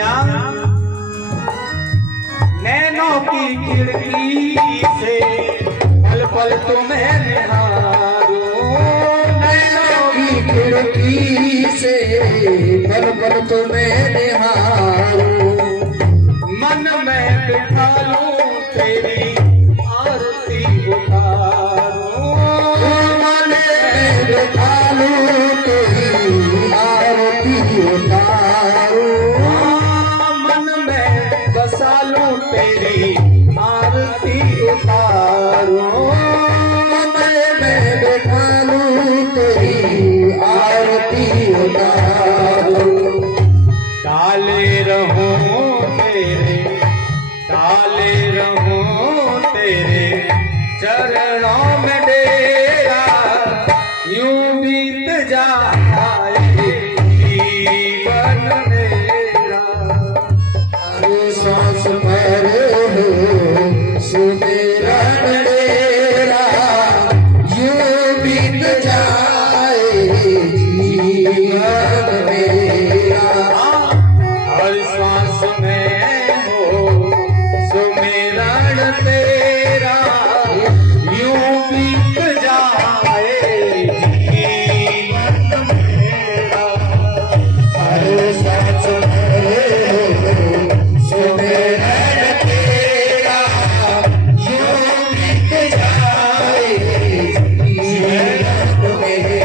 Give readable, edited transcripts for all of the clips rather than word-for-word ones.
सैया नैनों की खिड़की से पल पल तुम्हें निहारूं, नैनों की खिड़की से पल पल तुम्हें निहारूं, मन में बिठा लूं तेरी आरती उतारूं, मन में बिठा लूं तेरी आरती उतारूं, मन में बसा लूं तेरी आरती उतारूं, मन में बिठा लूं तेरी आरती उतारूं, डाले रहूं तेरे चरणों में डेरा, यूं बीत जाए जीवन मेरा, हर सांस मेरे हो सुमिरन तेरा, यूं बीत जाए जीवन मेरा, हर सांस में हो सुमिरन तेरा, यूं बीत जाए जीवन मेरा, हर सांस मेरे हो सुमिरन तेरा, यूं बीत जाए जीवन मेरा।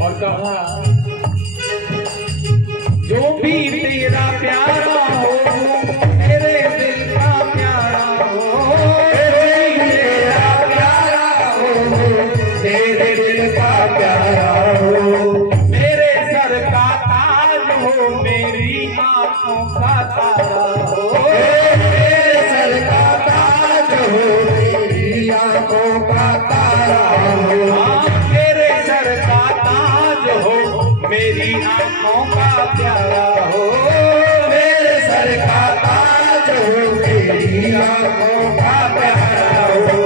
और कहा जो भी तेरा प्यारा हो मेरे दिल का प्यारा हो, तेरा प्यारा हो तेरे दिल का प्यारा हो, मेरे सर का ताज हो मेरी आंखों का तारा हो, तेरे सर का ताज हो मेरी आंखों का तारा हो, हाँ, मेरे सर का ताज हो मेरी आंखों का प्यारा हो, मेरे सर का ताज हो मेरी आंखों का प्यारा हो,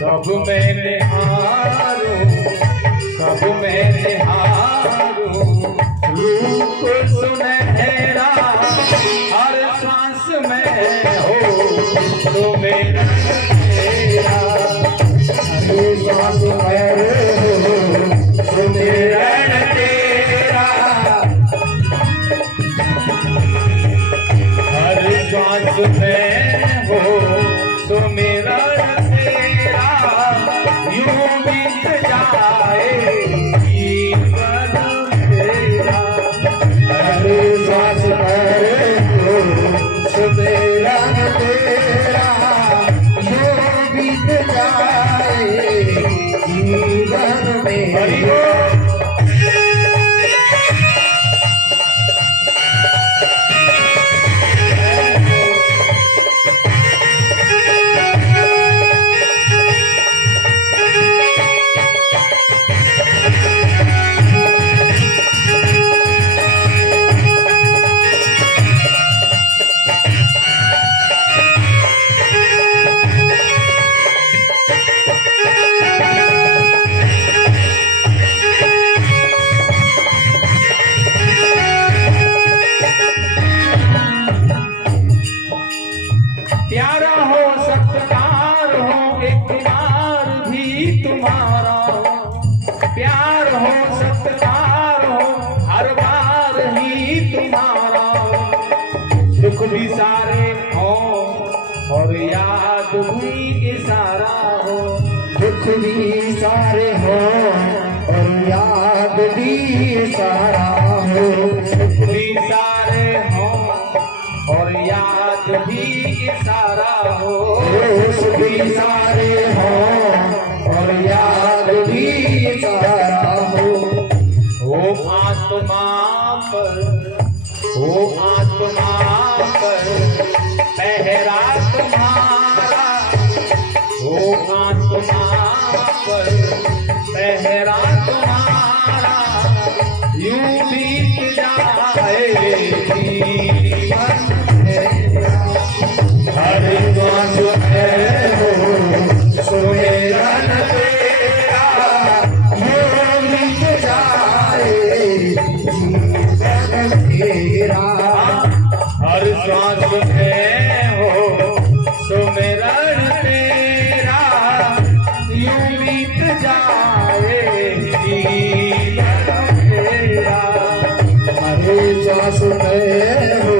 सब मैं निहारूं, सब मैं निहारूं, रूप सुनहरा हर सांस में हो तो मेरा तेरा, हर सांस मेरे हो सुमिरन तेरा, हर सांस में हो तो मेरा तेरा, यूं बीत जाए जीवन मेरा, हर सांस मेरे हो सुमिरन तेरा, यूं बीत जाए जीवन मेरा। सुख भी सारे हो और याद भी सारा हो, सुख भी सारे हो और याद भी सारा हो, सुख भी सारे हो और याद भी सारा हो। आत्मा पर पहरा तुम्हारा, हो आत्मा पर पहरा तुम्हारा, यूं बीत जाए जीवन मेरा। हर श्वास में हो सुमिरन तेरा, यूं बीत जाए जीवन मेरा। हर श्वास में हो सुमिरन तेरा, यूं बीत जाए जीवन मेरा। हर श्वास में हो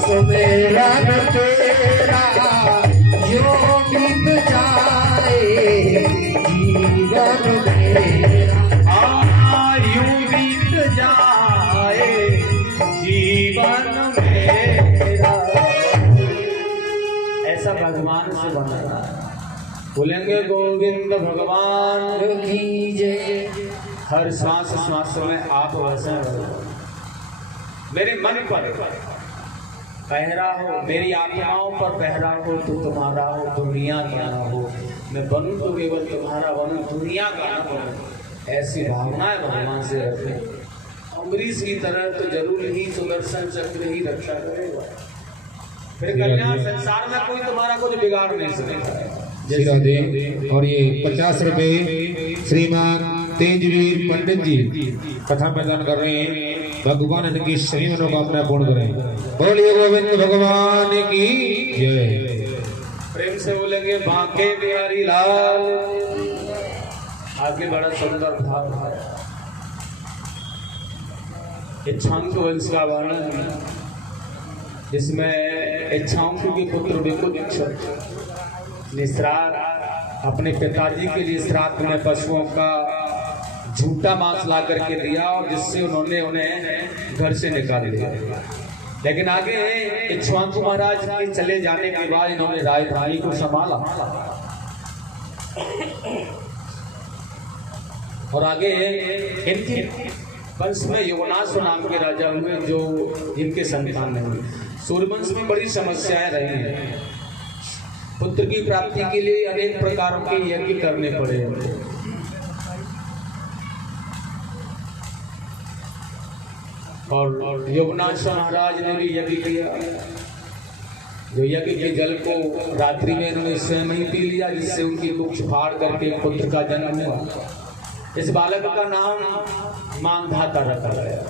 सुमिरन तेरा, यूं बीत जाए जीवन मेरा। यूं बीत जाए जीवन मेरा। ऐसा भगवान से बना। बोलेंगे गोविंद भगवान की जय। हर सांस सांस में आप वैसे रहो, मेरे मन पर पहरा हो, मेरी आत्माओं पर पहरा हो, तो तुम्हारा हो दुनिया का ना हो, मैं बनूं तो केवल तुम्हारा बनूं, दुनिया का ना बनूं। ऐसी भावनाएं भगवान से रखें। अम्बरीश की तरह तो जरूर ही सुदर्शन चक्र ही रक्षा करेगा, फिर कल्याण संसार में कोई तुम्हारा कुछ बिगाड़ नहीं सकेगा। राधे। और ये 50 रुपए श्रीमान तेजवीर पंडित जी कथा प्रदान कर रहे हैं। भगवान इनकी सभी मनोकामना पूर्ण करें। बोलिए गोविंद भगवान की जय। प्रेम से बोलेंगे बांके बिहारी लाल। आगे बड़ा सुंदर भाव है। इच्छांकु वंश का वर्णन, जिसमें इच्छांकु के पुत्र विकुक्ष ने श्राद्ध अपने पिताजी के लिए श्राद्ध में पशुओं का झूठा मांस ला करके दिया, और जिससे उन्होंने उन्हें घर से निकाल दिया। लेकिन आगे इक्ष्वाकु महाराज के चले जाने के बाद इन्होंने राजधानी को संभाला, और आगे इनके वंश में योगनाथ नाम के राजा हुए, जो इनके संतान नहीं हुए। सूर्यवंश में बड़ी समस्याएं रही हैं। पुत्र की प्राप्ति के लिए अनेक प्रकारों के यज्ञ करने पड़े। और योगनाथ महाराज ने भी यज्ञ किया, जो यज्ञ के जल को रात्रि में इन्होंने स्वयं ही पी लिया, जिससे उनकी कुछ फाड़ करके पुत्र का जन्म हुआ। इस बालक का नाम मानधाता रखा गया।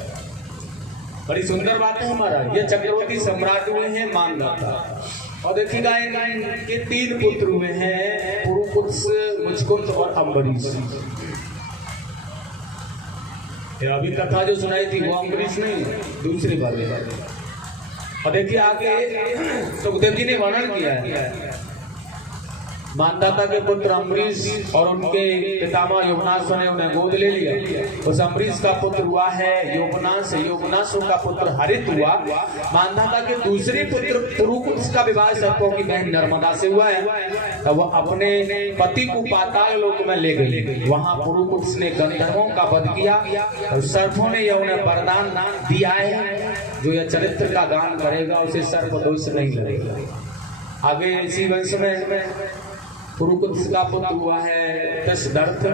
बड़ी सुंदर बात है हमारा, ये चक्रवर्ती सम्राट हुए हैं मानधाता। और देखिएगा इनके 3 पुत्र हुए हैं, पुरुकुत्स, मुचकुंद और अम्बरीश। अभी कथा जो सुनाई थी वो अम्बरीश नहीं, दूसरे वाले। और देखिए आगे सुखदेव जी ने वर्णन किया है, मानधाता के पुत्र अम्बरीश और उनके पितामह योगनाथ ने उन्हें गोद ले लिया। उस अम्बरीश का पुत्र हुआ है योगनाथ, योगनाथ का पुत्र हरित हुआ। मानधाता के दूसरे पुत्र पुरुकुत्स का विवाह सर्पों की बहन नर्मदा से हुआ है। तब वह अपने पति को पाताल लोक में ले गई। वहां पुरुकुत्स ने गंधर्वों का वध किया, और सर्पों ने यह उन्हें वरदान दिया है, जो यह चरित्र का गान करेगा उसे सर्प दोष नहीं लगेगा। आगे इसी वंश में पुरुकुत्स का पुत्र हुआ है दशरथ,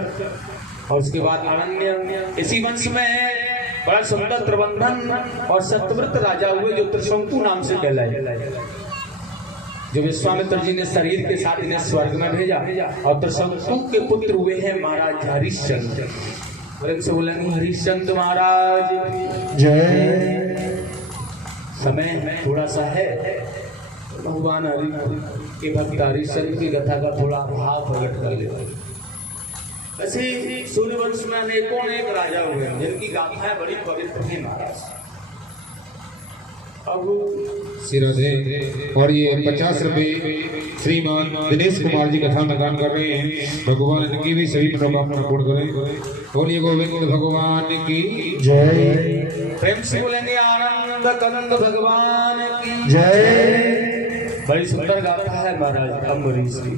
और उसके बाद अरण्य। इसी वंश में बड़ा सुंदर त्रिबंधन और सत्यव्रत राजा हुए, जो त्रिशंकु नाम से कहलाए, जो विश्वामित्र जी ने शरीर के साथ इन्हें स्वर्ग में भेजा। और त्रिशंकु के पुत्र हुए हैं महाराज हरिश्चंद्र। प्रेम से बोलेंगे हरिश्चंद्र महाराज जय। समय थोड़ा सा है, भगवान हरि के भक्त हरिश्चंद्र की कथा का थोड़ा भाव प्रकट कर ले। वैसे सूर्यवंश में अनेकों राजा हुए जिनकी गाथाएं बड़ी पवित्र हैं महाराज। अब सिराधे। और ये 50 रुपए श्रीमान दिनेश कुमार जी कथा में दान कर रहे हैं। भगवान इनकी भी सभी मनोकामना पूर्ण करें। बोलिए गोविंद भगवान की जय प्रेम से बोलेंगे आनंद कंद भगवान की जय। बड़ी सुंदर गाथा है महाराज अम्बरीश की।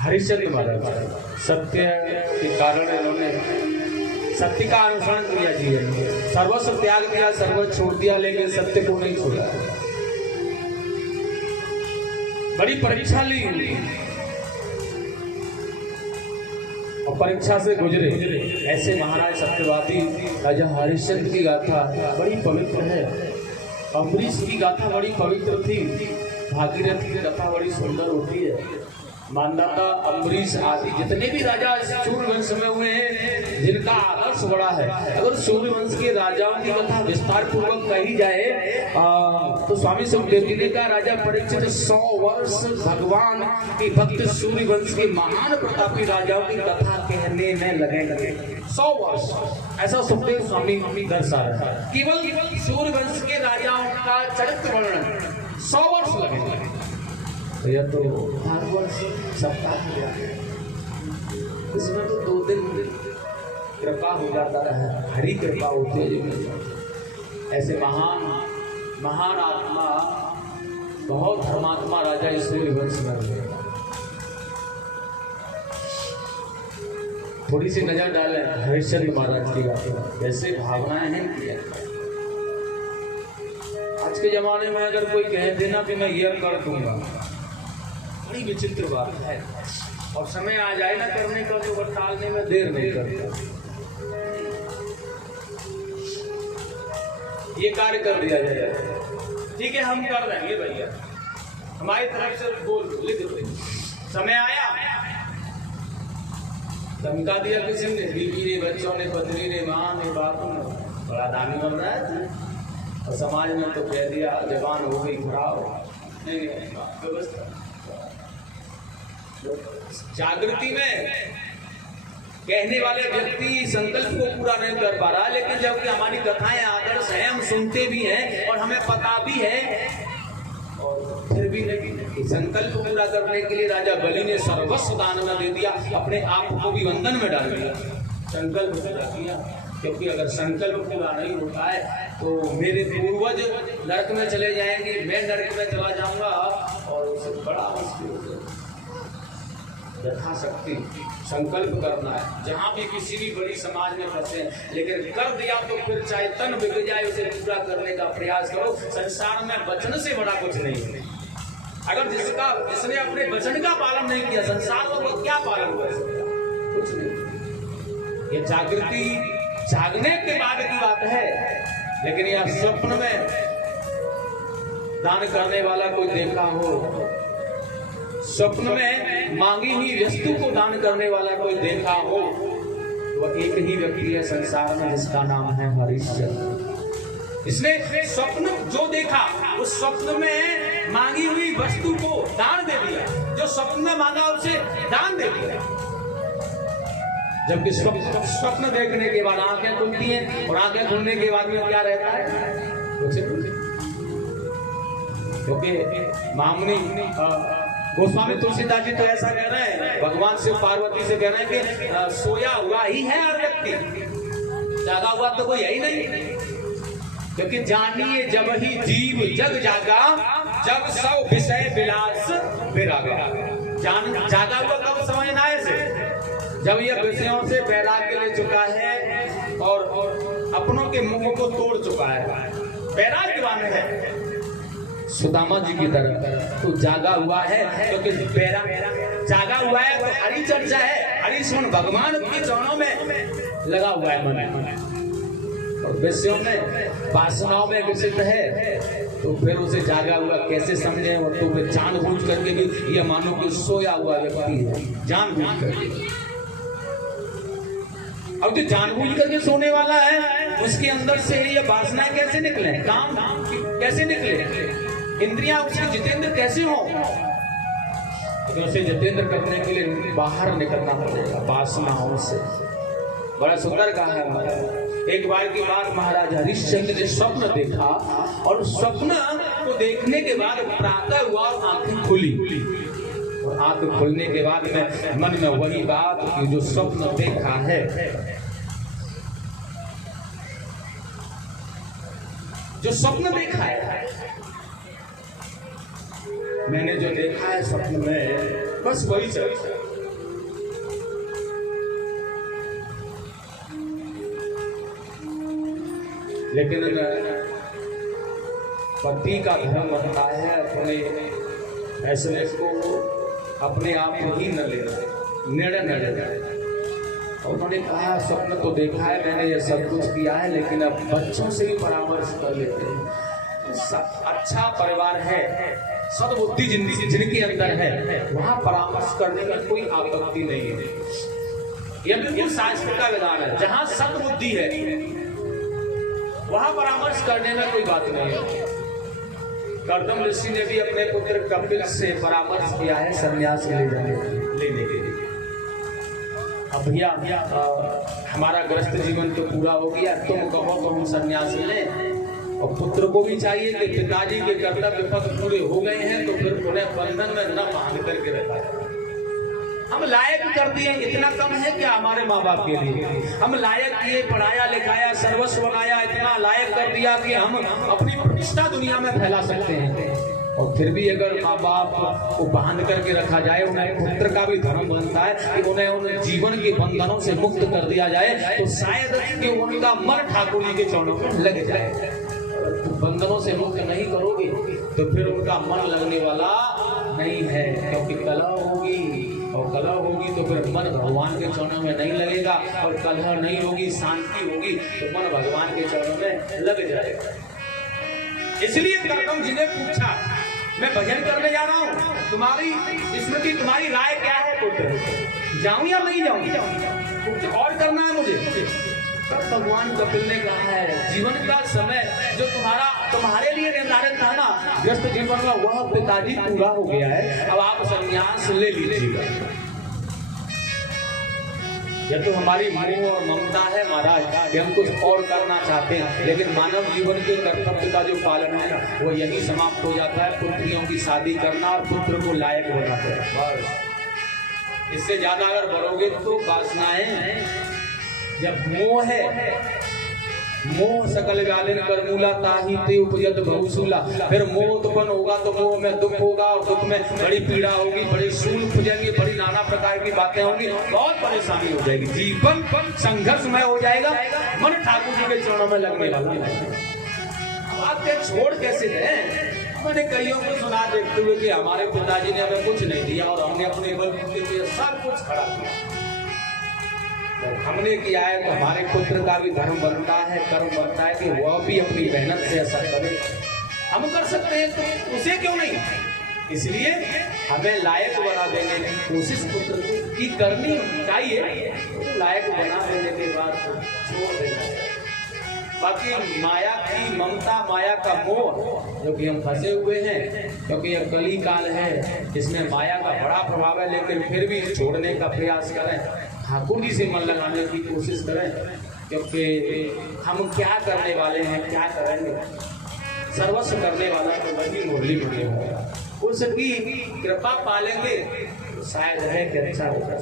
हरिश्चंद्र महाराज सत्य के कारण इन्होंने सत्य का अनुसरण किया जीवन में, सर्वस्व त्याग दिया, सर्वस्व छोड़ दिया, लेकिन सत्य को नहीं छोड़ा। बड़ी परीक्षा ली और परीक्षा से गुजरे। ऐसे महाराज सत्यवादी राजा हरिश्चंद्र की गाथा बड़ी पवित्र है। अम्बरीश की गाथा बड़ी पवित्र थी। भागीरथ की गाथा बड़ी सुंदर होती है। मानदाता अम्बरीश आदि जितने भी राजा सूर्यवंश में हुए हैं, जिनका आदर्श बड़ा है। अगर सूर्यवंश के राजाओं की कथा विस्तार पूर्वक कही जाए तो स्वामी सुखदेव जी ने कहा, राजा परीक्षित 100 वर्ष भगवान के भक्त सूर्यवंश के महान प्रतापी राजाओं की कथा कहने में लगे 100 वर्ष। ऐसा सुखदेव स्वामी दर्शा रहा है। केवल सूर्यवंश के राजाओं का चरित्र वर्णन 100 वर्ष लगे। यह तो 8 वर्ष सप्ताह हो गया, इसमें तो 2 दिन कृपा हो जाता है। हरी कृपा होती है। ऐसे महान आत्मा, बहुत धर्मात्मा राजा इस सूर्यवंश में हुए। थोड़ी सी नजर डालें हरिश्चंद्र महाराज की गाथा, कैसे भावनाएं हैं इनकी। आज के जमाने में अगर कोई कह देना कि मैं ये कर दूंगा, बड़ी विचित्र बात है। और समय आ जाए ना करने का, जो टालने में देर नहीं करता। ये कार्य कर दिया जाए, ठीक है हम कर देंगे भैया, हमारी तरफ से बोल लिख दो। समय आया, धमका दिया किसी ने, बीवी ने, बच्चों ने, पत्नी ने, माँ ने, बापू ने, बड़ा दानी बन रहा है। और समाज में तो कह दिया जवान हो गई खराब। नहीं व्यवस्था जागृति में कहने वाले व्यक्ति संकल्प को पूरा नहीं कर पा रहा, लेकिन जबकि हमारी कथाएं आदर्श हैं, हम सुनते भी हैं और हमें पता भी है, और फिर भी नहीं। संकल्प पूरा करने के लिए राजा बलि ने सर्वस्व दान में दे दिया, अपने आप को भी बंधन में डाल दिया। संकल्प पूरा किया, क्योंकि अगर संकल्प पूरा नहीं होता है तो मेरे पूर्वज नरक में चले जाएंगे, मैं नरक में चला जाऊंगा, और उससे बड़ा मुश्किल हो जाएगा। यथाशक्ति संकल्प करना है। जहां भी किसी भी बड़ी समाज में फंसे, लेकिन कर दिया तो फिर चाहे तन बिक जाए, उसे पूरा करने का प्रयास करो। संसार में वचन से बड़ा कुछ नहीं है। अगर जिसने अपने वचन का पालन नहीं किया, संसार में वो क्या पालन कर सकता? कुछ नहीं। ये जागृति जागने के बाद की बात है, लेकिन यह स्वप्न में दान करने वाला कोई देखा हो, स्वप्न में मांगी हुई वस्तु को दान करने वाला कोई देखा हो, वह एक ही व्यक्ति है संसार में, जिसका नाम है हरिश्चंद्र। इसने स्वप्न जो देखा, उस स्वप्न में मांगी हुई वस्तु को दान दे दिया। जो स्वप्न में मांगा उसे दान दे दिया। जबकि स्वप्न देखने के बाद आंखें खुलती हैं, और आंखें खुलने के बाद में क्या रहता है? क्योंकि मामनी गोस्वामी तुलसीदास जी तो ऐसा कह रहे हैं, भगवान शिव पार्वती से कह रहे हैं कि सोया हुआ ही है हर व्यक्ति, जागा हुआ तो कोई है ही नहीं। क्योंकि जानिए जब ही जीव जग जागा, जब सब विषय विलास विरागा। जागा हुआ कब समझना है से, जब यह विषयों से वैराग्य ले चुका है और अपनों के मुंह को तोड़ चुका है, वैराग्यवान है सुदामा जी की तरह, तो जागा हुआ है। क्योंकि जागा हुआ है तो हरि चर्चा है, हरि सुन भगवान के चरणों में लगा हुआ है मन, और विषयों में वासनाओं में विषित है, तो फिर उसे जागा हुआ कैसे समझे? और तो फिर जानबूझ करके भी यह मानो कि सोया हुआ व्यक्ति है, जानबूझ करके। अब जो जानबूझ करके सोने वाला है, उसके अंदर से ये वासनाएं कैसे निकले, काम कैसे निकले, इंद्रियां उसके जितेंद्र कैसे हो? तो उसे जितेंद्र करने के लिए बाहर निकलना पड़ेगा वासनाओं से। बड़ा सुंदर कहा है। एक बार की बात, महाराज हरिश्चंद्र ने स्वप्न देखा और स्वप्न को देखने के बाद प्रातः हुआ और आंखें खुली। और आंख खुलने के बाद में मन में वही बात कि जो स्वप्न देखा है, जो स्वप्न देखा है, मैंने जो देखा है स्वप्न में, बस वही चल। लेकिन पति का धर्म बनता है अपने फैसले को अपने आप ही न लेना, निर्णय न लेना। उन्होंने कहा स्वप्न तो देखा है मैंने, ये सब कुछ किया है, लेकिन अब बच्चों से भी परामर्श कर लेते हैं। अच्छा परिवार है, सद्बुद्धि जिनके अंदर है, वहाँ परामर्श करने में कोई आपत्ति नहीं है। यह बिल्कुल शास्त्र का विधान है। जहाँ सद्बुद्धि है वहाँ परामर्श करने में कोई बात नहीं है। कर्दम ऋषि ने भी अपने पुत्र कपिल से परामर्श किया है संन्यास लेने के लिए। अब भैया हमारा ग्रस्त जीवन तो पूरा हो गया, तुम कहो तो हम संन्यास लें। और पुत्र को भी चाहिए कि पिताजी के कर्तव्य पथ पूरे हो गए हैं तो फिर उन्हें बंधन में न बांध करके रहता है। हम लायक कर दिए, इतना कम है क्या हमारे माँ बाप के लिए? हम लायक किए, पढ़ाया लिखाया, सर्वस्व बनाया, इतना लायक कर दिया कि हम अपनी प्रतिष्ठा दुनिया में फैला सकते हैं। और फिर भी अगर माँ बाप को बांध करके रखा जाए, उन्हें पुत्र का भी धर्म बनता है कि उन्हें उन जीवन के बंधनों से मुक्त कर दिया जाए, तो शायद कि उनका मन ठाकुर जी के चरणों में लग जाए। बंधनों से मुक्त नहीं करोगे तो फिर उनका मन लगने वाला नहीं है, क्योंकि कलह होगी, और कलह होगी तो फिर मन भगवान के चरणों में नहीं लगेगा, और कलह नहीं होगी, शांति होगी तो मन भगवान के चरणों में लग जाएगा। इसलिए कर्दम जी ने पूछा, मैं भजन करने जा रहा हूँ, तुम्हारी स्मृति, तुम्हारी राय क्या है पुत्र? जाऊं या नहीं जाऊं? कुछ और करना है मुझे? तब भगवान कपिल ने कहा है, जीवन का समय जो तुम्हारे लिए निर्धारित था ना व्यस्त जीवन में, वह पिताजी पूरा हो गया है। अब आप संन्यास ले लीजिएगा। यह तो हमारी मोह और ममता है महाराज कि हम कुछ और करना चाहते हैं, लेकिन मानव जीवन के कर्तव्य का जो पालन है ना, वो यही समाप्त हो जाता है। पुत्रियों की शादी करना और पुत्र को लायक बनाते हैं, बस। इससे ज्यादा अगर बढ़ोगे तो वासनाएं, जब मोह है, मोह सकल व्यालिन कर मूला ताहि ते उपजत बहुसूला। फिर मोह उत्पन्न होगा तो मोह में दुख होगा, और दुख में बड़ी पीड़ा होगी, बड़ी सूल खुजेंगी, बड़ी नाना प्रकार की बातें होंगी, बहुत परेशानी हो जाएगी, जीवन संघर्षमय हो जाएगा, मन ठाकुर जी के चरणों में लगने वाला है। बातें छोड़ कैसे दें? मैंने कईयों को सुना देखते हुए कि हमारे पिताजी ने हमें कुछ नहीं दिया और हमने अपने बलबूते पे सब कुछ खड़ा किया। हमने किया है तो हमारे पुत्र का भी धर्म बनता है, कर्म बनता है कि वह भी अपनी मेहनत से ऐसा करे। हम कर सकते हैं तो उसे क्यों नहीं? इसलिए हमें लायक बना देने की कोशिश पुत्र की करनी चाहिए। लायक बना देने के बाद छोड़ देना। बाकी माया की ममता, माया का मोह जो कि हम फंसे हुए हैं, क्योंकि यह कली काल है, इसमें माया का बड़ा प्रभाव है, लेकिन फिर भी छोड़ने का प्रयास करें, ठाकुर जी से मन लगाने की कोशिश करें, क्योंकि हम क्या करने वाले हैं, क्या करेंगे? सर्वस्व करने वाला तो वही मुरली बने होगा, उसकी कृपा पालेंगे तो शायद है कि अच्छा होगा।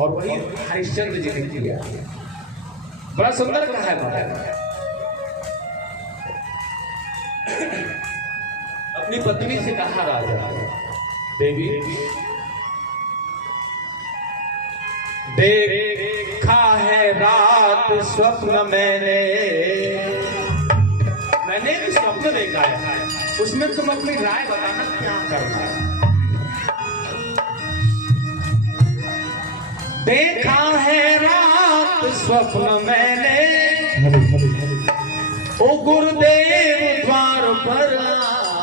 और वही हरिश्चंद्र जी ने किया, बड़ा सुंदर कहा है। अपनी पत्नी से कहा राजा, देवी देखा है रात स्वप्न मैंने भी स्वप्न देखा है, उसमें तुम अपनी राय बताना क्या करना है। देखा है रात स्वप्न मैंने, ओ गुरुदेव द्वार पर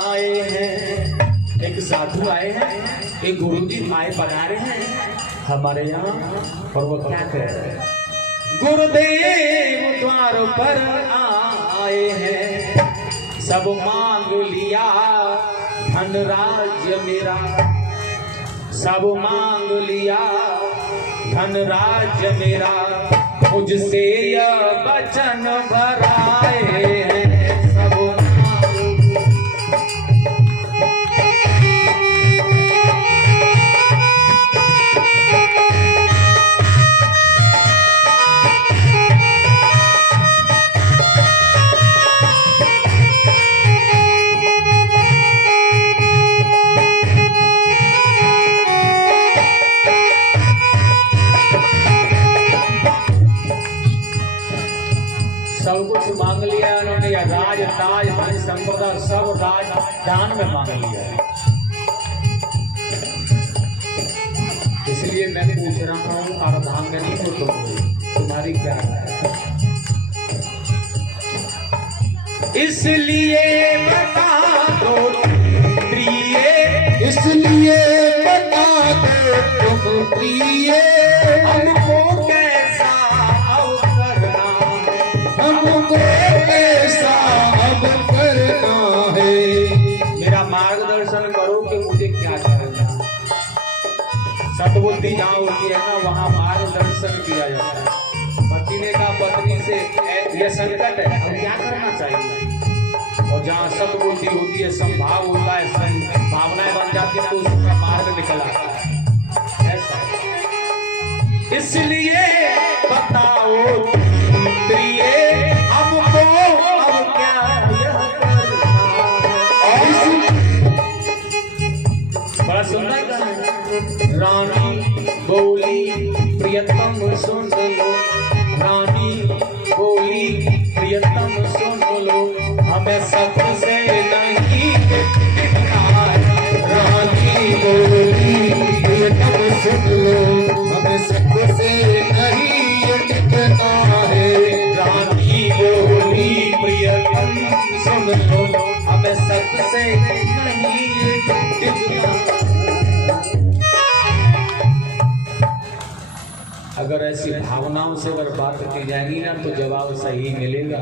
आए हैं। एक साधु आए हैं, एक गुरुजी आए पधारे हैं हमारे यहाँ, और वो क्या कह रहे हैं? गुरुदेव द्वार पर आए हैं, सब मांग लिया धन राज्य मेरा, सब मांग लिया धन राज्य मेरा, मुझसे यह वचन भराए हैं सब सब कुछ मांग लिया उन्होंने, या राज ताज धन संपदा सब राज दान में मांग लिया है। इसलिए मैं पूछ रहा हूँ अर्धांगिनी को तुम्हारी क्या है? इसलिए बता दो प्रिय, इसलिए बता दो तुम प्रिय, हमको कैसा अब करना, हमको कैसा अब करना है। मेरा मार्गदर्शन करो कि मुझे क्या करना। सतबुद्धि जहाँ होती है ना वहाँ मार्गदर्शन किया जाता है। पति ने कहा पत्नी से यह संकट है, अब क्या करना चाहिए? और जहाँ सतबुद्धि होती है, संभाव होता है, भावनाएं बन जाती है, तो उसका मार्ग निकल आता है। ऐसा है। इसलिए बताओ प्रिय, हमको अब क्या यह करना। बड़ा सुंदर गाना है। रानी बोली प्रियतम सुन लो, रानी बोली प्रियतम सुन लो, हमें सत्य से नहीं टिकना है। रानी बोली प्रियतम सुन लो, हमें सत्य से नहीं टिकना है। रानी बोली प्रियतम सुन लो, हमें सत्य से नहीं टिकना। अगर ऐसी भावनाओं से अगर बात की जाएगी ना तो जवाब सही मिलेगा।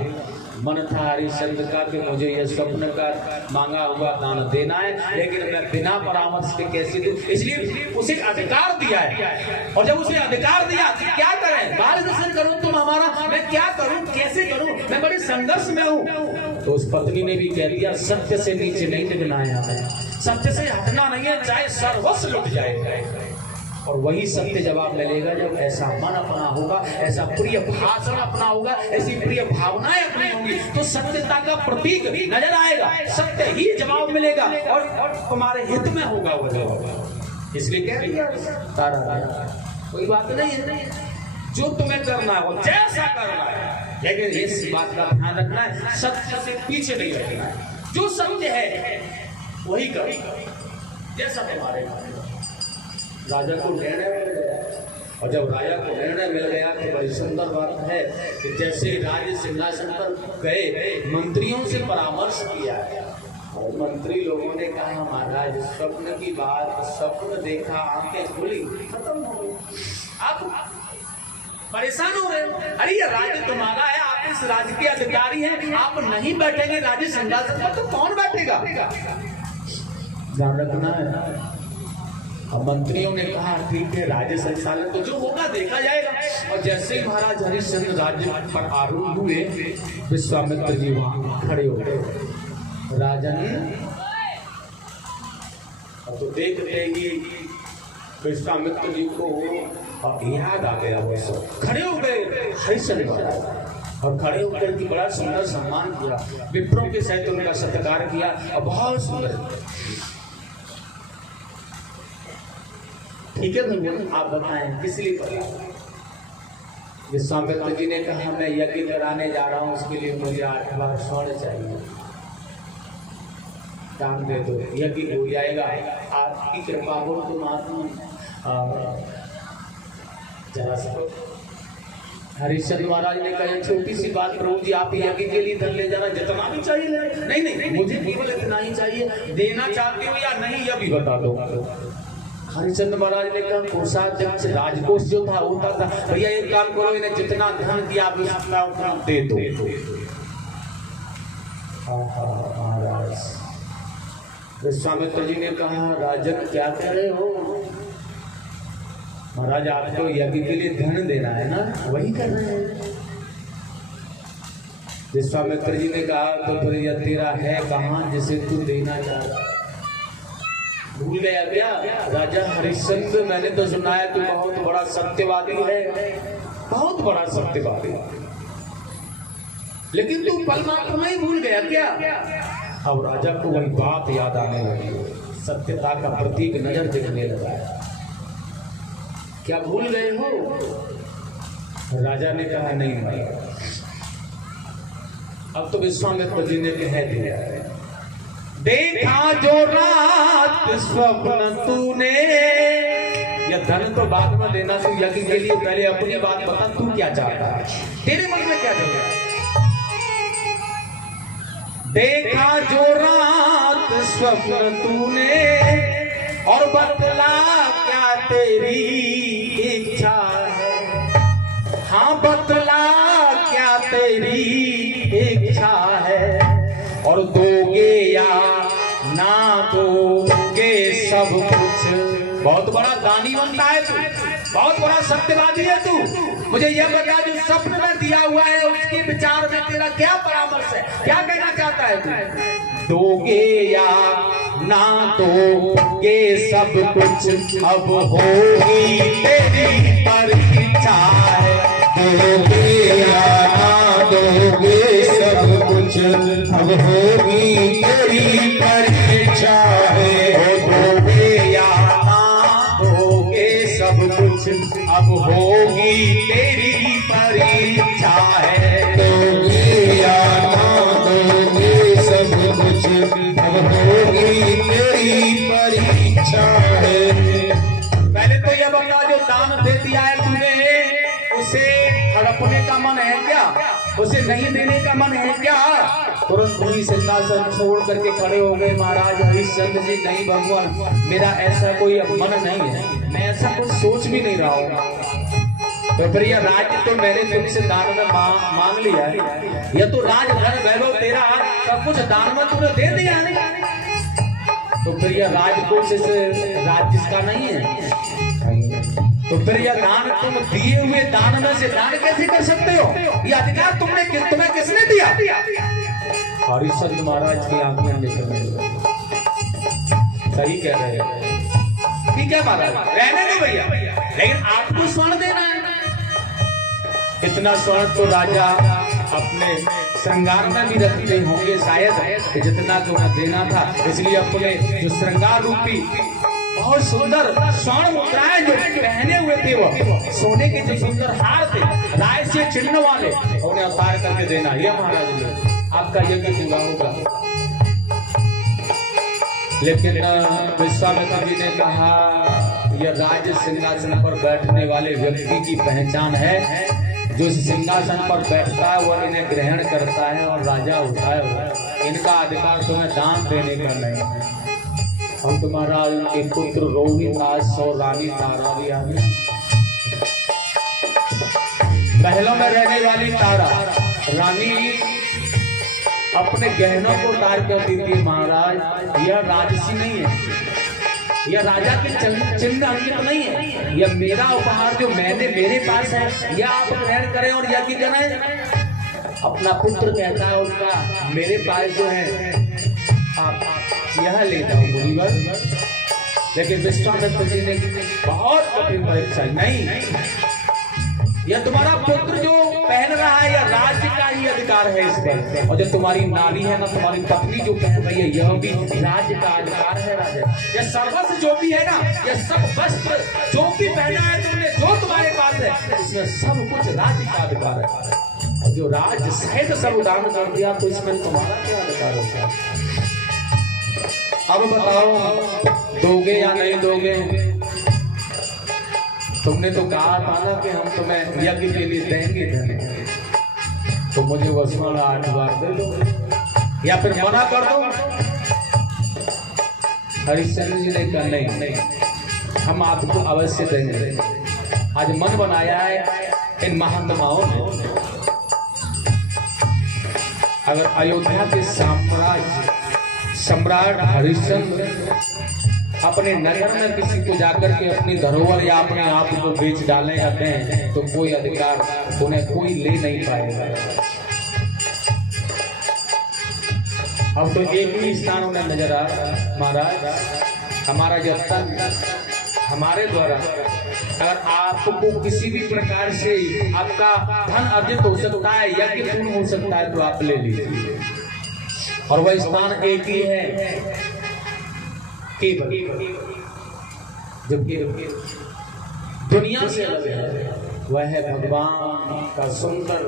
मन था हरिश्चंद्र का कि मुझे यह स्वप्न का मांगा हुआ दान देना है, लेकिन मैं बिना परामर्श के कैसे दूं? इसलिए उसे अधिकार दिया है। और जब उसे अधिकार दिया तो क्या करें? मार्गदर्शन करूं तुम हमारा, मैं क्या करूं, कैसे करूं, मैं बड़े संघर्ष में हूं। तो उस पत्नी ने भी कह दिया सत्य से नीचे नहीं टिकना है, हमें सत्य से हटना नहीं है, चाहे सर्वस्व लुट जाए। और वही सत्य जवाब मिलेगा जब ऐसा मन अपना होगा, ऐसा प्रिय भाषण अपना होगा, ऐसी प्रिय भावनाएं अपनी होंगी, तो सत्यता का प्रतीक नजर आएगा, सत्य ही जवाब मिलेगा और तुम्हारे हित में होगा वो जवाब। इसलिए कह दिया तारा कोई बात नहीं है, जो तुम्हें करना है वो जैसा करना है, लेकिन इस बात का ध्यान रखना है सत्य से पीछे नहीं हटना है। जो सत्य है वही करो, जैसा तुम्हारे राजा को निर्णय मिल गया। और जब राजा को निर्णय मिल गया तो बड़ी सुंदर बात है कि जैसे राज सिंहासन पर गए, मंत्रियों से परामर्श किया और मंत्री लोगों ने कहा महाराज स्वप्न की बात, स्वप्न देखा, आंखें खुली, खत्म हो गई, आप परेशान हो रहे हो। अरे ये राज्य तुम्हारा है, आप इस राज्य के अधिकारी हैं, आप नहीं बैठेंगे राज्य सिंहासन पर तो कौन बैठेगा? ध्यान रखना है। अब मंत्रियों ने कहा ठीक है राज्य संचालन तो जो होगा देखा जाएगा। और जैसे ही महाराज हरिश्चंद्र राज्य पर आरूढ़ हुए, विश्वामित्र जी वहां खड़े हो गए। राजन अब तो देख लेगी विश्वामित्र जी को याद आ गया, वो सब खड़े हो गए हरिश्चंद्र महाराज। और खड़े होकर की बड़ा सुंदर सम्मान किया, विप्रों के सहित उनका सत्कार किया और बहुत सुंदर। ठीक है भगवान आप बताएं किस लिए करा? विश्वामित्र जी ने कहा मैं यज्ञ कराने जा रहा हूं, उसके लिए मुझे 8 बार स्वर्ण चाहिए, दान दे दो, यज्ञ हो जाएगा। आपकी कृपा हो तो महात्मा जरा सा। हरिश्चंद्र महाराज ने कहा छोटी सी बात प्रभु जी, आप यज्ञ के लिए धन ले जाना, जितना भी चाहिए। नहीं नहीं मुझे केवल इतना ही चाहिए, देना चाहते हो या नहीं यह भी बता दो। हरिश्चंद्र महाराज ने कहा कोषाध्यक्ष राजकोष जो था होता था, भैया एक काम करो, इन्हें जितना धन दिया उतना दे दो। महाराज विश्वामित्र जी ने कहा राजन क्या कह रहे हो? महाराज आपको यज्ञ के लिए धन देना है ना, वही कर रहे हैं। विश्वामित्र जी ने कहा तो फिर यह तेरा है कहाँ जिसे तू देना चाहता? भूल गया क्या? राजा हरिश्चंद्र, मैंने तो सुना है तू बहुत बड़ा सत्यवादी है, बहुत बड़ा सत्यवादी, लेकिन तू पल मात्र में ही भूल गया क्या? अब राजा को वही बात याद आने लगी, सत्यता का प्रतीक नजर दिखने लगा। क्या भूल गए हो? राजा ने कहा नहीं भाई। अब तो विश्वामित्र जी ने कह दिया, देखा जो रात स्वप्न तूने, यह धन तो बाद में देना, तू यज्ञ के लिए पहले अपनी बात बता, तू क्या चाहता है, तेरे मन में क्या चल रहा है? देखा जो रात स्वप्न तूने और बतला क्या तेरी इच्छा है, हाँ बतला क्या तेरी इच्छा है, और दोगे या ना दोगे सब कुछ। बहुत बड़ा दानी बनता है तू, बहुत बड़ा सत्यवादी है तू, मुझे यह बता जो स्वप्न में दिया हुआ है उसके विचार में तेरा क्या परामर्श है, क्या कहना चाहता है तू? दोगे या ना दोगे सब कुछ अब होगी तेरी परीक्षा है, दोगे या ना दोगे सब कुछ अब होगी तेरी परीक्षा है, दोगे या ना दोगे सब कुछ अब होगी तेरी परीक्षा है, दोगे या ना दोगे सब कुछ अब होगी तेरी परीक्षा है। पहले तो यह बता जो दान दे दिया है तूने, उसे हड़पने का मन है क्या, उसे नहीं देने का मन है क्या? तुरंत वही सिंहासन छोड़ करके खड़े हो गए महाराज हरिश्चंद्र जी, नहीं भगवान मेरा ऐसा कोई मन नहीं है, मैं ऐसा कुछ सोच भी नहीं रहा हूँ। तो फिर यह राज्य तो मैंने तुमसे दान में मांग लिया है, यह तो राजधन वैभव तेरा सब कुछ दान में तुमने दे दिया है, तो फिर यह राजकोष राज्य इसका नहीं है, तो फिर यह दान तुम दिए हुए दान में से दान कैसे कर सकते हो? यह अधिकार तुम्हें किसने दिया? हरिश्चंद्र महाराज की आंखें निकल रही, सही कह रहे हैं, ठीक है महाराज रहने दो भैया, लेकिन आपको स्वर्ण देना है। इतना स्वर्ण तो राजा अपने श्रृंगार में भी रखते होंगे शायद, जितना तुम्हें देना था, इसलिए अपने जो श्रृंगार रूपी बहुत सुंदर स्वर्ण मुद्राएं जो पहने हुए थे, वो सोने के जो सुंदर हार थे राय से चिन्ह वाले, उन्हें उतार करके देना। यह महाराज जी आपका यज्ञ पूरा होगा। लेकिन विश्वामित्र जी ने कहा यह राज सिंहासन पर बैठने वाले व्यक्ति की पहचान है, जो इस सिंहासन पर बैठता है वह इन्हें ग्रहण करता है और राजा होता है, इनका अधिकार तुम्हें दान देने का नहीं है। हम तुम्हारा उनके पुत्र रोहिदास और रानी तारा भी आ गई, महलों में रहने वाली तारा रानी अपने गहनों को उतार कर देती है। महाराज यह राजसी नहीं है, यह राजा के चिन्ह अंकित नहीं है, यह मेरा उपहार जो मेरे पास है, यह आप ग्रहण करें और यह की जनाएं। अपना पुत्र कहता है उनका मेरे पास जो है आप यह लेता हूँ मुनिवर। लेकिन विश्वामित्र जी ने बहुत कठिन परीक्षा, नहीं यह तुम्हारा पुत्र जो पहन रहा है यह राज्य का ही अधिकार है इस पर, और जो तुम्हारी नारी है ना, तुम्हारी पत्नी जो पहन रही है यह भी राज्य का अधिकार है। राजा यह सर्वस्व जो भी है ना, यह सब वस्त्र जो भी पहना है तुमने, जो तुम्हारे पास है, इसमें सब कुछ राज्य का अधिकार है। और जो राज्य सहित सब दान कर दिया तो इसमें तुम्हारा क्या अधिकार होता है? अब बताओ दोगे या नहीं दोगे? तुमने तो कहा था ना कि हम तुम्हें यज्ञ के लिए देंगे धन, तो मुझे वो स्वर्ण 8 बार दे दो या फिर मना कर दो। हरिश्चंद्र जी ने कहा नहीं, हम आपको अवश्य देंगे। आज मन बनाया है इन महात्माओं ने, अगर अयोध्या के सम्राट हरिश्चंद्र अपने नगर में किसी को जाकर के अपनी धरोहर या अपने आप को बेच डालेगा दें तो कोई अधिकार उन्हें कोई ले नहीं पाएगा। अब तो एक ही स्थान उन्हें नजर आ रहा महाराज, हमारा जब तक हमारे द्वारा अगर आपको किसी भी प्रकार से आपका धन अर्जित हो सकता है, यज्ञ पूर्ण हो सकता है तो आप ले लीजिए। और वह स्थान एक ही है केवल, जबकि दुनिया से अलग है, वह है भगवान का सुंदर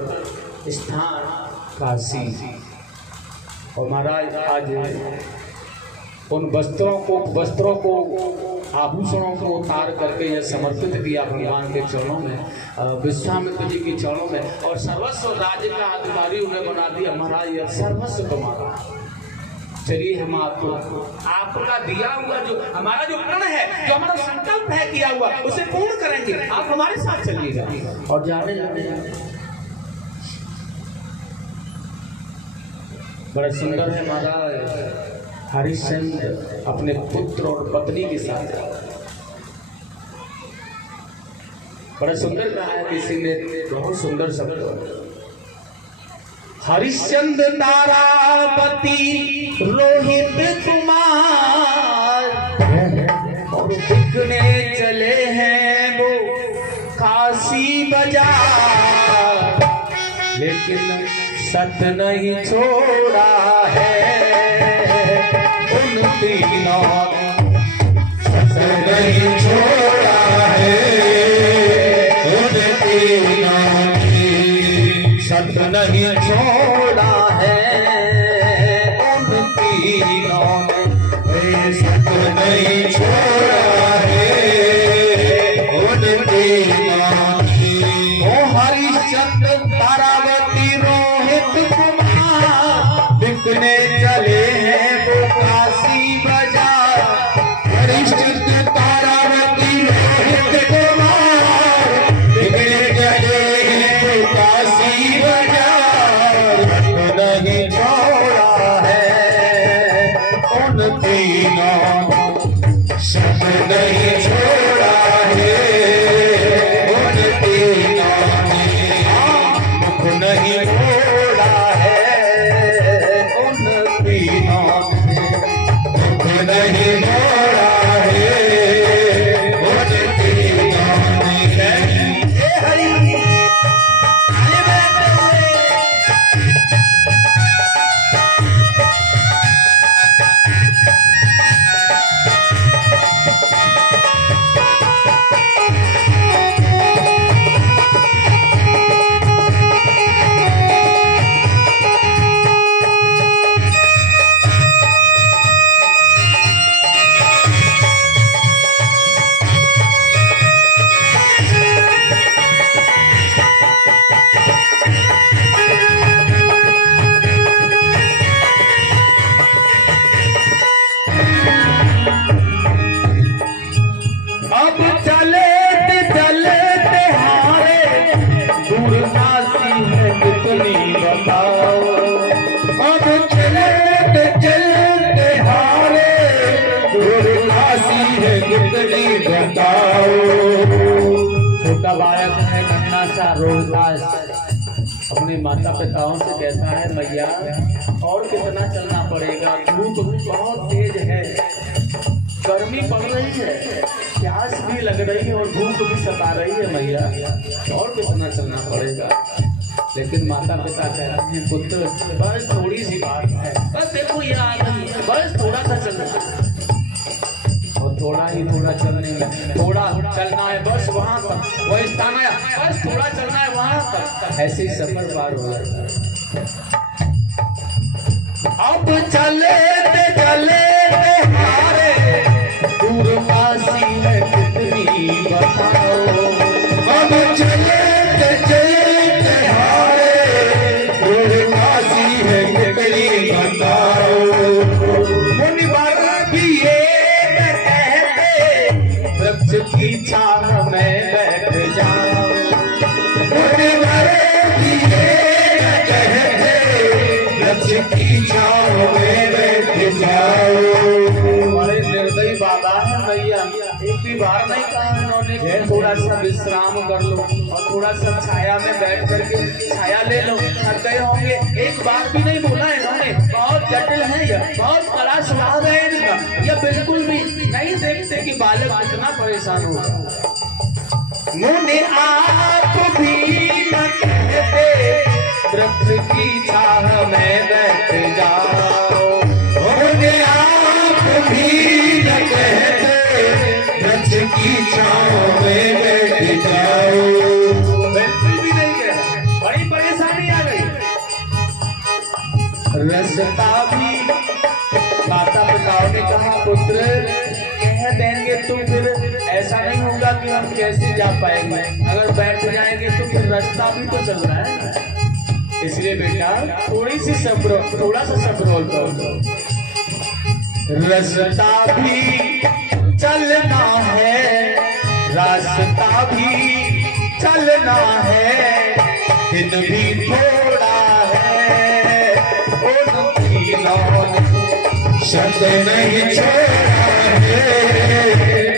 स्थान काशी। और महाराज आज उन वस्त्रों को आभूषणों को उतार करके यह समर्पित किया भगवान के चरणों में, विश्वामित्र जी के चरणों में, और सर्वस्व राज्य का अधिकारी उन्हें बना दिया। महाराज यह सर्वस्व तुम्हारा, चलिए हम आपको आपका दिया हुआ जो हमारा जो प्रण है, जो हमारा संकल्प है किया हुआ, उसे पूर्ण करेंगे। आप हमारे साथ चलिएगा। और जाने बड़ा सुंदर है महाराज, हरिश्चंद्र अपने पुत्र और पत्नी के साथ, बड़ा सुंदर कहा है किसी ने, बहुत सुंदर शब्द। हरिश्चंद्र तारापति रोहित कुमार और बिकने चले हैं वो काशी बाजार, लेकिन सत नहीं छोड़ा है उन तीनों, सत नहीं छोड़ा है उन तीनों, सत नहीं छोड़ा है उन तीनों ने, सत नहीं छोड़ा है उन तीनों ने। ओ हरिश्चंद्र तारावती रोहित कुमार बिकने चले हैं वो काशी बाजार, हरिश्चंद्र तारावती रोहित कुमार बिकने चले हैं वो काशी बाजार, नहीं छोड़ा है उन तीनों, सब नहीं छोड़ा है उन तीनों ने, मुख नहीं छोड़ा है उन तीनों ने, मुख नहीं छोड़ा है उन तीनों ने। हरि अब चले चलते हारे दूर काशी है कितनी बताओ, अब चलते चलते हारे दूर काशी है कितनी बताओ। छोटा बालक है कन्ना सा रोजदास अपने माता पिताओं से कहता है, मैया और कितना चलना पड़ेगा, धूप बहुत तेज है, गर्मी पड़ रही है, प्यास भी लग रही है और भूख भी सता रही है मैया, और कितना चलना पड़ेगा। लेकिन माता पिता कह रहे हैं, पुत्र बस थोड़ी सी बात है, बस देखो ये आ रही है, बस थोड़ा सा चलना, और थोड़ा ही थोड़ा चलने में थोड़ा चलना है बस वहां तक, वह स्थान आया बस थोड़ा चलना है वहां तक, ऐसे ही सफर पार हो जाता। अब चले चले हारे दूर काशी है कितनी बताओ, अब चले चले हारे दूर काशी है कितनी बताओ। मुनिवर भी ये कहते वृक्ष की छाव में बैठ जाओ, मुनिवर भी ये कहते वृक्ष की छाव में बैठ जाओ। बड़े निर्दयी बाबा है, कहा इन्होंने कि थोड़ा सा विश्राम कर लो और थोड़ा सा छाया में बैठ करके छाया ले लो, थक गए होंगे। एक बात भी नहीं बोला इन्होंने। बहुत जटिल है यह, बहुत बड़ा स्वभाव है इनका। यह बिल्कुल भी नहीं देखते कि बालक कितना परेशान होगा। मुनि आप भी न कहते वृक्ष की छाह में बैठ जाओ। मुनि आप भी न कहते वृक्ष की छांव में बैठ जाओ। बिल्कुल भी नहीं कह रहा, बड़ी परेशानी आ गई। रास्ता भी माता पिताओं ने कहा पुत्र कह देंगे तो फिर ऐसा नहीं होगा कि हम कैसे जा पाएंगे, अगर बैठ जाएंगे तो फिर रास्ता भी तो चल रहा है। इसलिए बेटा थोड़ी सी सब्र, थोड़ा सा सब्र करो। रास्ता भी चलना है, रास्ता भी चलना है, दिन भी थोड़ा है। उन तीनों शब्द नहीं छोड़ा है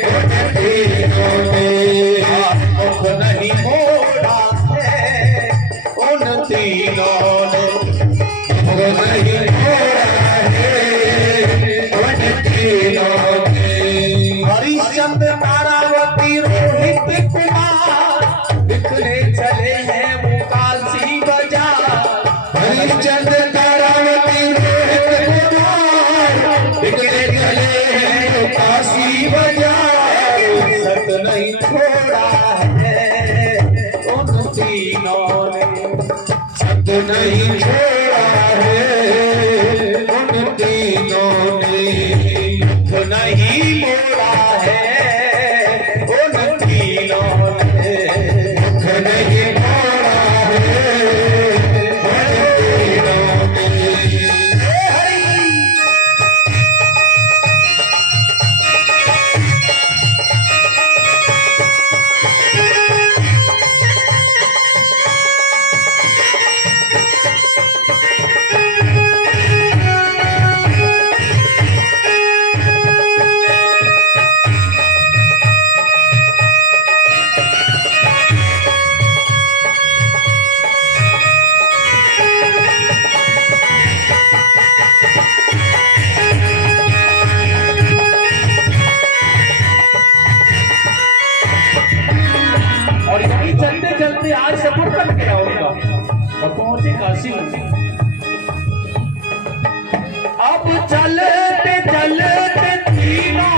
उन तीनों ने, मुख नहीं मोड़ा है उन तीनों ने, मुख नहीं छोड़ा है उन तीनों ने। हरिश्चंद्र तारावती रोहित कुमार दिखने चले हैं वो काशी बाजार। हरिश्चंद्र तारावती रोहित कुमार बिगड़े चले हैं काशी बाजार। सत नहीं छोड़ा है उन तीनों ने, सत नहीं छोड़ा है उन तीनों ने। मुख नहीं मोड़ा है उन तीनों ने। मुख नहीं मोड़ा है उन तीनों ने। और यही चलते चलते आज सफर कर गया उनका और पहुंचे काशी में। अब चलते चलते तीनों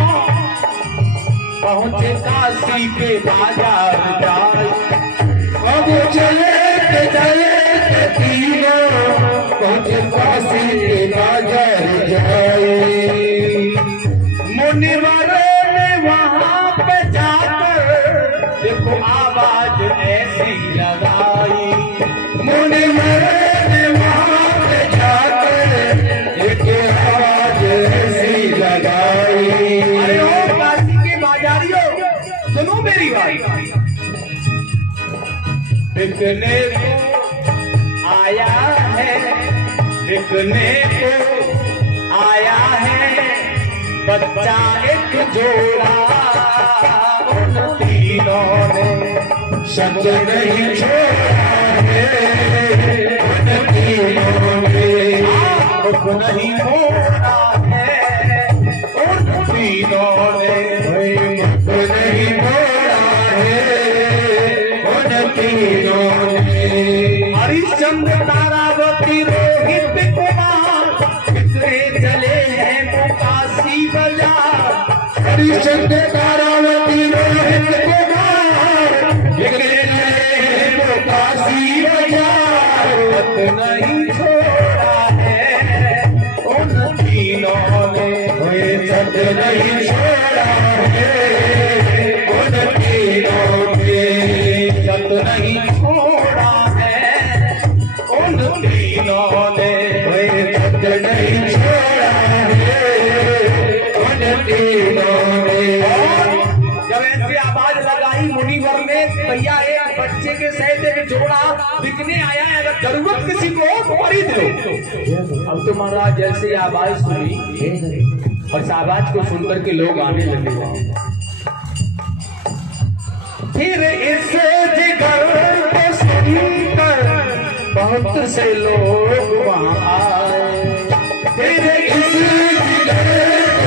पहुंचे काशी के बाजार जाए। अब चलते चलते तीनों पहुंचे काशी के बाजार जाए। मुनिवर ने वहां पे जाकर देखो आवाज ऐसी लगाई। मुनिवर ने वहां पे जाकर एक आवाज ऐसी लगाई। अरे ओ काशी के बाजारियों सुनो मेरी बात। बिकने को आया है, बिकने को आया है बच्चा एक जोड़ा उन तीनों ने। शब्द नहीं छोड़ा है उन तीनों ने। मुख नहीं मोड़ा है उन तीनों ने। मुख नहीं मोड़ा है उन तीनों ने। हरिश्चंद्र तारावती रोहित कुमार बिखरे चले हैं वो काशी बाजार। हरिश्चंद्र तारावती रोहित कुमार बिगड़े चले हैं वो काशी बाजार। मत नहीं छोड़ा है उन तीनों ने। सत नहीं छोड़ा है उन तीनों ने। सत नहीं छोड़ा है उन तीनों ने। सत नहीं छोड़ा है उन तीनों ने। जब ऐसे आवाज लगाई मुनिवर ने, भैया एक बच्चे के सहित एक जोड़ा बिकने आया है, अगर जरूरत किसी को हो तो खरीद लो। अब तो महाराज जैसे आवाज सुनी और इस आवाज को सुनकर के लोग आने लगे। फिर इस जिगर को सुनकर बहुत से लोग वहां